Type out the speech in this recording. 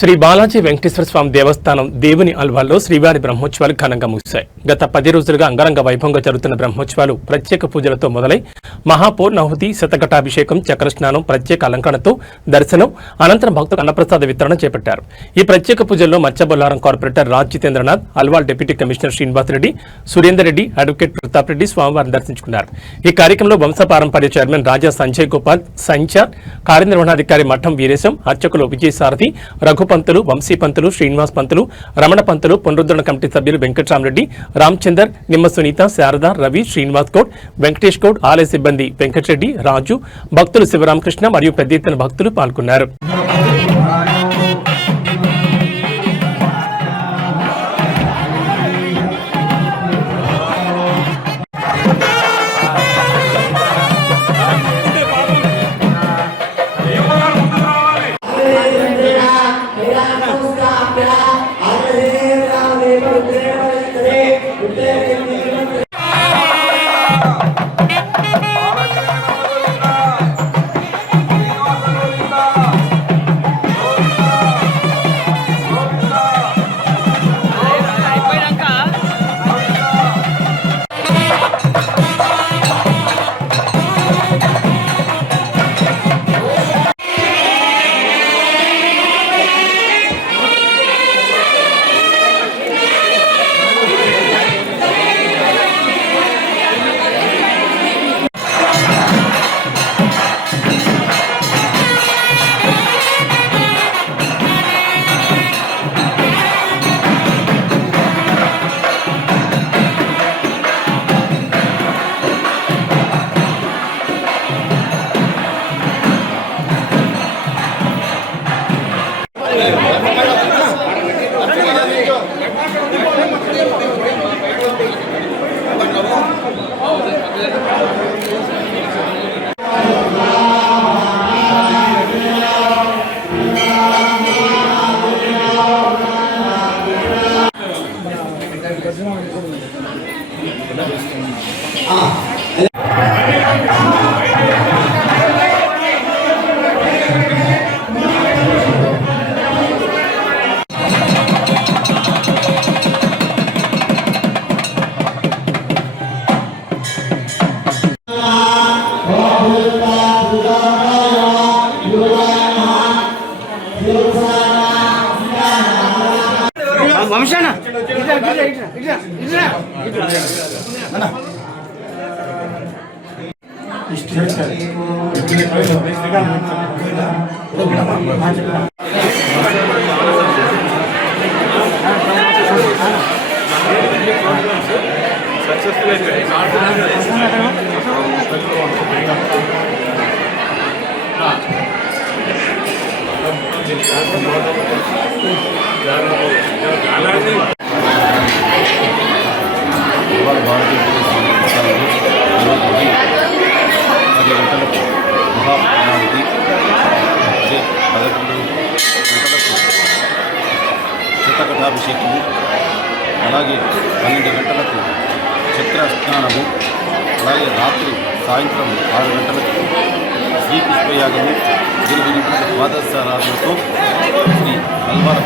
శ్రీ బాలాజీ వెంకటేశ్వర స్వామి దేవస్థానం దేవుని అల్వాల్లో శ్రీవారి బ్రహ్మోత్సవాలు ఘనంగా ముగిశాయి. గత 10 రోజులుగా అంగరంగ వైభవంగా జరుగుతున్న బ్రహ్మోత్సవాలు ప్రత్యేక పూజలతో మొదలై మహాపూర్ణాహుతి, శతఘటాభిషేకం, చక్రస్నానం, ప్రత్యేక అలంకరణతో దర్శనం, అనంతరం భక్తులకు అన్నప్రసాద వితరణ చేపట్టారు. ఈ ప్రత్యేక పూజల్లో Matsyabollaram corporator Raj Jitendranath, Alwal deputy commissioner Srinivasa Reddy, Surender Reddy, advocate Pratap Reddy స్వామివారిని దర్శించుకున్నారు. ఈ కార్యక్రమంలో వంశపారంపర్య చైర్మన్ రాజా సంజయ్ గోపాల్, సంచార్ కార్యనిర్వహణాధికారి మఠం వీరేశం, అర్చకులు విజయసారథి, రఘుపంతులు, వంశీపంతులు, శ్రీనివాస్ పంతులు, రమణ పంతులు, పునరుద్ధరణ కమిటీ సభ్యులు వెంకట్రామరెడ్డి, రామచందర్, నిమ్మ సునీత, శారద, రవి, శ్రీనివాస్ గౌడ్, వెంకటేష్ గౌడ్, ఆలయ సిబ్బంది వెంకటరెడ్డి, రాజు, భక్తులు శివరామకృష్ణ మరియు పెద్ద ఎత్తున భక్తులు పాల్గొన్నారు. వంశానా సక్సెస్ఫుల్ అయిపోయింది. శతఘటాభిషేకము, అలాగే 12 గంటలకు చక్ర స్నానము, అలాగే రాత్రి సాయంత్రం 6 గంటలకు శ్రీకృష్ణయాగము, 8 గంటలకు ద్వాదశారాధనతో శ్రీ అల్వాల